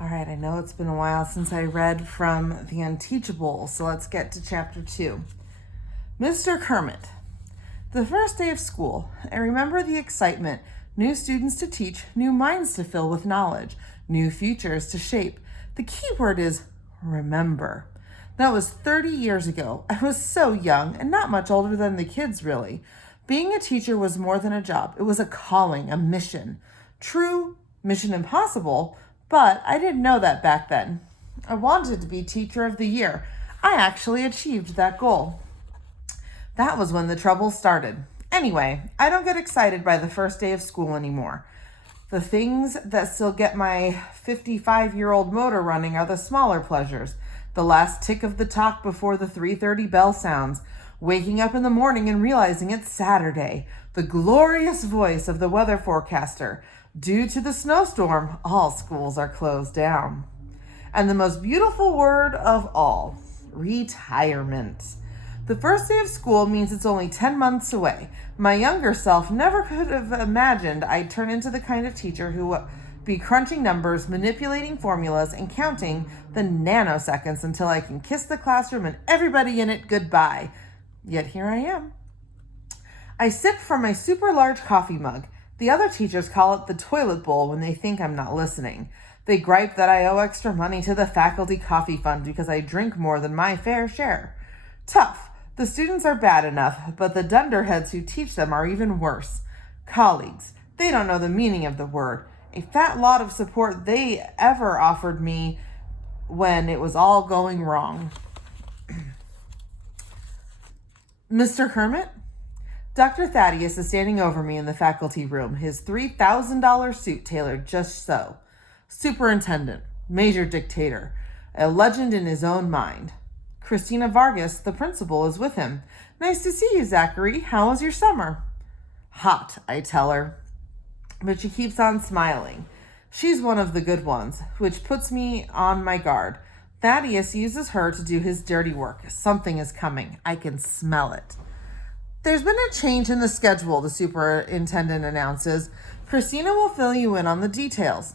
All right, I know it's been a while since I read from the Unteachables, so let's get to chapter 2. Mr. Kermit. The first day of school, I remember the excitement. New students to teach, new minds to fill with knowledge, new futures to shape. The key word is remember. That was 30 years ago. I was so young and not much older than the kids, really. Being a teacher was more than a job. It was a calling, a mission. True, mission impossible, but I didn't know that back then. I wanted to be Teacher of the Year. I actually achieved that goal. That was when the trouble started. Anyway, I don't get excited by the first day of school anymore. The things that still get my 55-year-old motor running are the smaller pleasures. The last tick of the talk before the 3:30 bell sounds. Waking up in the morning and realizing it's Saturday. The glorious voice of the weather forecaster. Due to the snowstorm, all schools are closed down. And the most beautiful word of all, retirement. The first day of school means it's only 10 months away. My younger self never could have imagined I'd turn into the kind of teacher who would be crunching numbers, manipulating formulas, and counting the nanoseconds until I can kiss the classroom and everybody in it goodbye. Yet here I am. I sip from my super large coffee mug. The other teachers call it the toilet bowl when they think I'm not listening. They gripe that I owe extra money to the faculty coffee fund because I drink more than my fair share. Tough. The students are bad enough, but the dunderheads who teach them are even worse. Colleagues. They don't know the meaning of the word. A fat lot of support they ever offered me when it was all going wrong. Mr. Kermit? Dr. Thaddeus is standing over me in the faculty room, his $3,000 suit tailored just so. Superintendent, major dictator, a legend in his own mind. Christina Vargas, the principal, is with him. Nice to see you, Zachary. How was your summer? Hot, I tell her. But she keeps on smiling. She's one of the good ones, which puts me on my guard. Thaddeus uses her to do his dirty work. Something is coming. I can smell it. There's been a change in the schedule, the superintendent announces. Christina will fill you in on the details.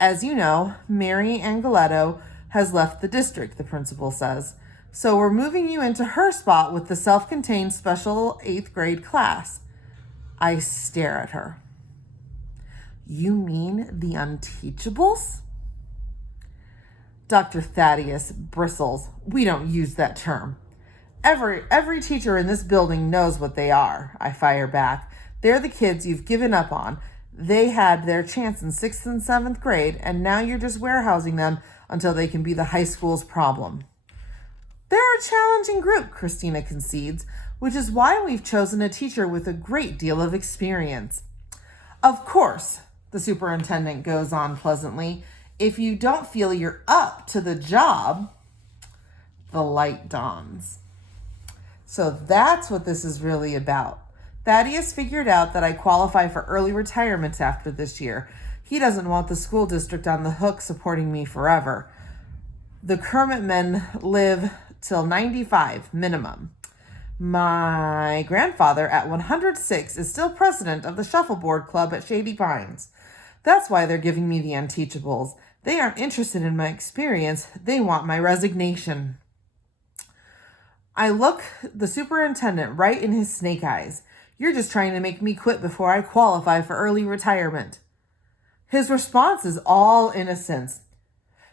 As you know, Mary Angeletto has left the district, the principal says. So we're moving you into her spot with the self-contained special 8th grade class. I stare at her. You mean the Unteachables? Dr. Thaddeus bristles. We don't use that term. Every teacher in this building knows what they are, I fire back. They're the kids you've given up on. They had their chance in 6th and 7th grade, and now you're just warehousing them until they can be the high school's problem. They're a challenging group, Christina concedes, which is why we've chosen a teacher with a great deal of experience. Of course, the superintendent goes on pleasantly, if you don't feel you're up to the job, the light dawns. So that's what this is really about. Thaddeus figured out that I qualify for early retirement after this year. He doesn't want the school district on the hook supporting me forever. The Kermit men live till 95 minimum. My grandfather at 106 is still president of the shuffleboard club at Shady Pines. That's why they're giving me the Unteachables. They aren't interested in my experience. They want my resignation. I look the superintendent right in his snake eyes. You're just trying to make me quit before I qualify for early retirement. His response is all innocence.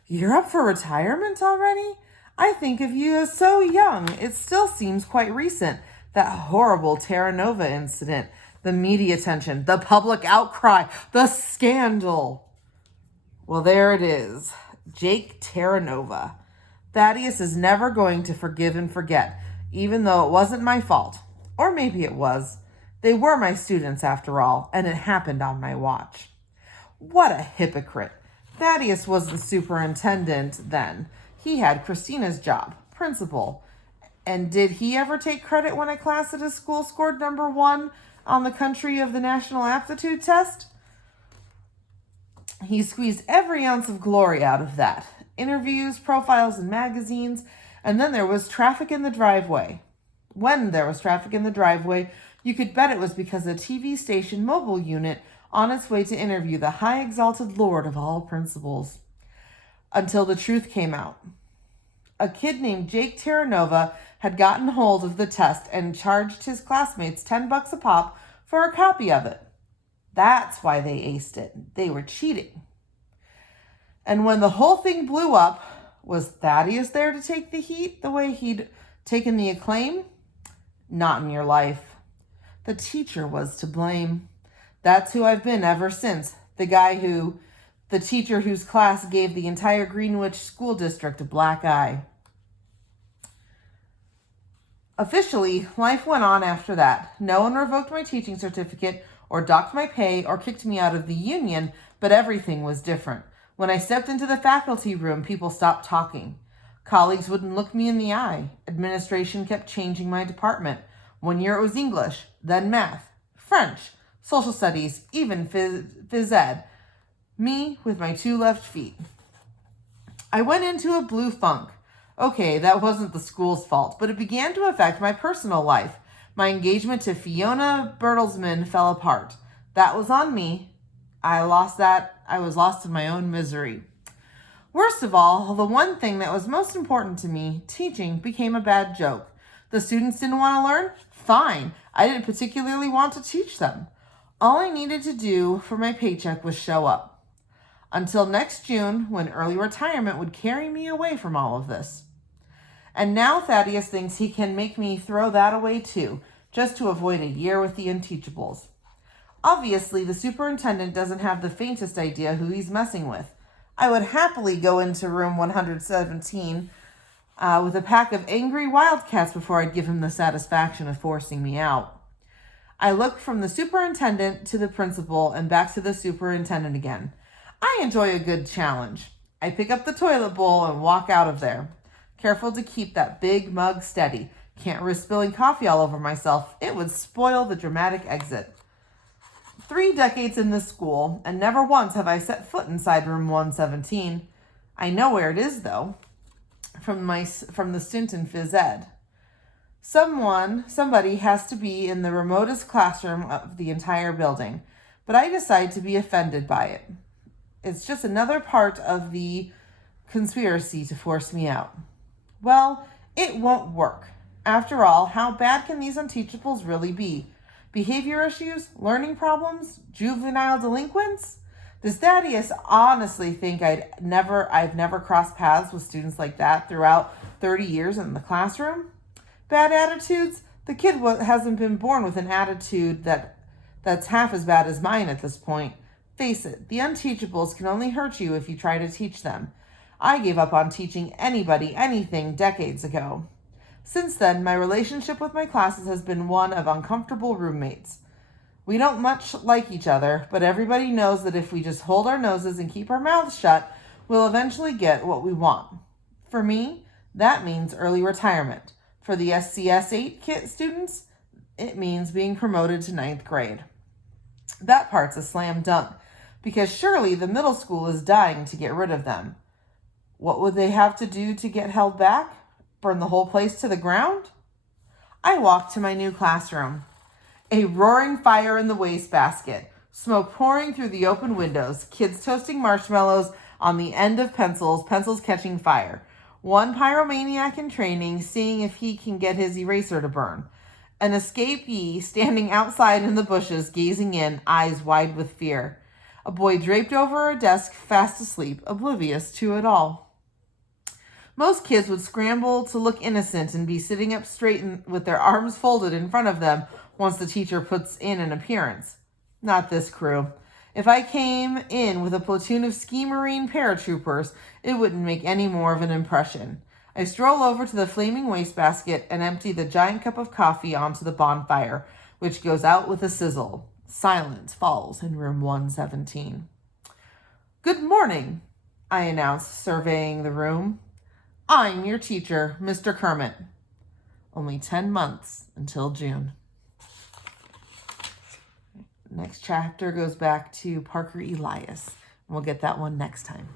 You're up for retirement already? I think of you as so young. It still seems quite recent. That horrible Terra Nova incident, the media attention, the public outcry, the scandal. Well, there it is. Jake Terra Nova. Thaddeus is never going to forgive and forget, even though it wasn't my fault. Or maybe it was. They were my students after all, and it happened on my watch. What a hypocrite. Thaddeus was the superintendent then. He had Christina's job, principal. And did he ever take credit when a class at his school scored number 1 on the country of the national aptitude test? He squeezed every ounce of glory out of that. Interviews, profiles in magazines, and then there was traffic in the driveway. When there was traffic in the driveway, you could bet it was because a TV station mobile unit on its way to interview the high exalted lord of all principals. until the truth came out. A kid named Jake Terranova had gotten hold of the test and charged his classmates $10 a pop for a copy of it. That's why they aced it. They were cheating. And when the whole thing blew up, was Thaddeus there to take the heat the way he'd taken the acclaim? Not in your life. The teacher was to blame. That's who I've been ever since. The teacher whose class gave the entire Greenwich School District a black eye. Officially, life went on after that. No one revoked my teaching certificate or docked my pay or kicked me out of the union, but everything was different. When I stepped into the faculty room, people stopped talking. Colleagues wouldn't look me in the eye. Administration kept changing my department. One year it was English, then math, French, social studies, even phys ed. Me with my 2 left feet. I went into a blue funk. Okay, that wasn't the school's fault, but it began to affect my personal life. My engagement to Fiona Bertelsmann fell apart. That was on me. I was lost in my own misery. Worst of all, the one thing that was most important to me, teaching, became a bad joke. The students didn't want to learn? Fine. I didn't particularly want to teach them. All I needed to do for my paycheck was show up. Until next June, when early retirement would carry me away from all of this. And now Thaddeus thinks he can make me throw that away too, just to avoid a year with the Unteachables. Obviously, the superintendent doesn't have the faintest idea who he's messing with. I would happily go into room 117 with a pack of angry wildcats before I'd give him the satisfaction of forcing me out. I look from the superintendent to the principal and back to the superintendent again. I enjoy a good challenge. I pick up the toilet bowl and walk out of there. Careful to keep that big mug steady. Can't risk spilling coffee all over myself. It would spoil the dramatic exit. 3 decades in this school, and never once have I set foot inside room 117. I know where it is, though, from the stint in phys ed. Somebody has to be in the remotest classroom of the entire building, but I decide to be offended by it. It's just another part of the conspiracy to force me out. Well, it won't work. After all, how bad can these Unteachables really be? Behavior issues? Learning problems? Juvenile delinquents? Does Thaddeus honestly think I've never crossed paths with students like that throughout 30 years in the classroom? Bad attitudes? The kid hasn't been born with an attitude that's half as bad as mine at this point. Face it, the Unteachables can only hurt you if you try to teach them. I gave up on teaching anybody anything decades ago. Since then, my relationship with my classes has been one of uncomfortable roommates. We don't much like each other, but everybody knows that if we just hold our noses and keep our mouths shut, we'll eventually get what we want. For me, that means early retirement. For the SCS 8 students, it means being promoted to 9th grade. That part's a slam dunk, because surely the middle school is dying to get rid of them. What would they have to do to get held back? Burn the whole place to the ground? I walked to my new classroom. A roaring fire in the wastebasket, smoke pouring through the open windows, kids toasting marshmallows on the end of pencils catching fire. One pyromaniac in training, seeing if he can get his eraser to burn. An escapee standing outside in the bushes, gazing in, eyes wide with fear. A boy draped over a desk, fast asleep, oblivious to it all. Most kids would scramble to look innocent and be sitting up straight with their arms folded in front of them once the teacher puts in an appearance. Not this crew. If I came in with a platoon of ski marine paratroopers, it wouldn't make any more of an impression. I stroll over to the flaming wastebasket and empty the giant cup of coffee onto the bonfire, which goes out with a sizzle. Silence falls in room 117. Good morning, I announce, surveying the room. I'm your teacher, Mr. Korman. Only 10 months until June. Next chapter goes back to Parker Elias. We'll get that one next time.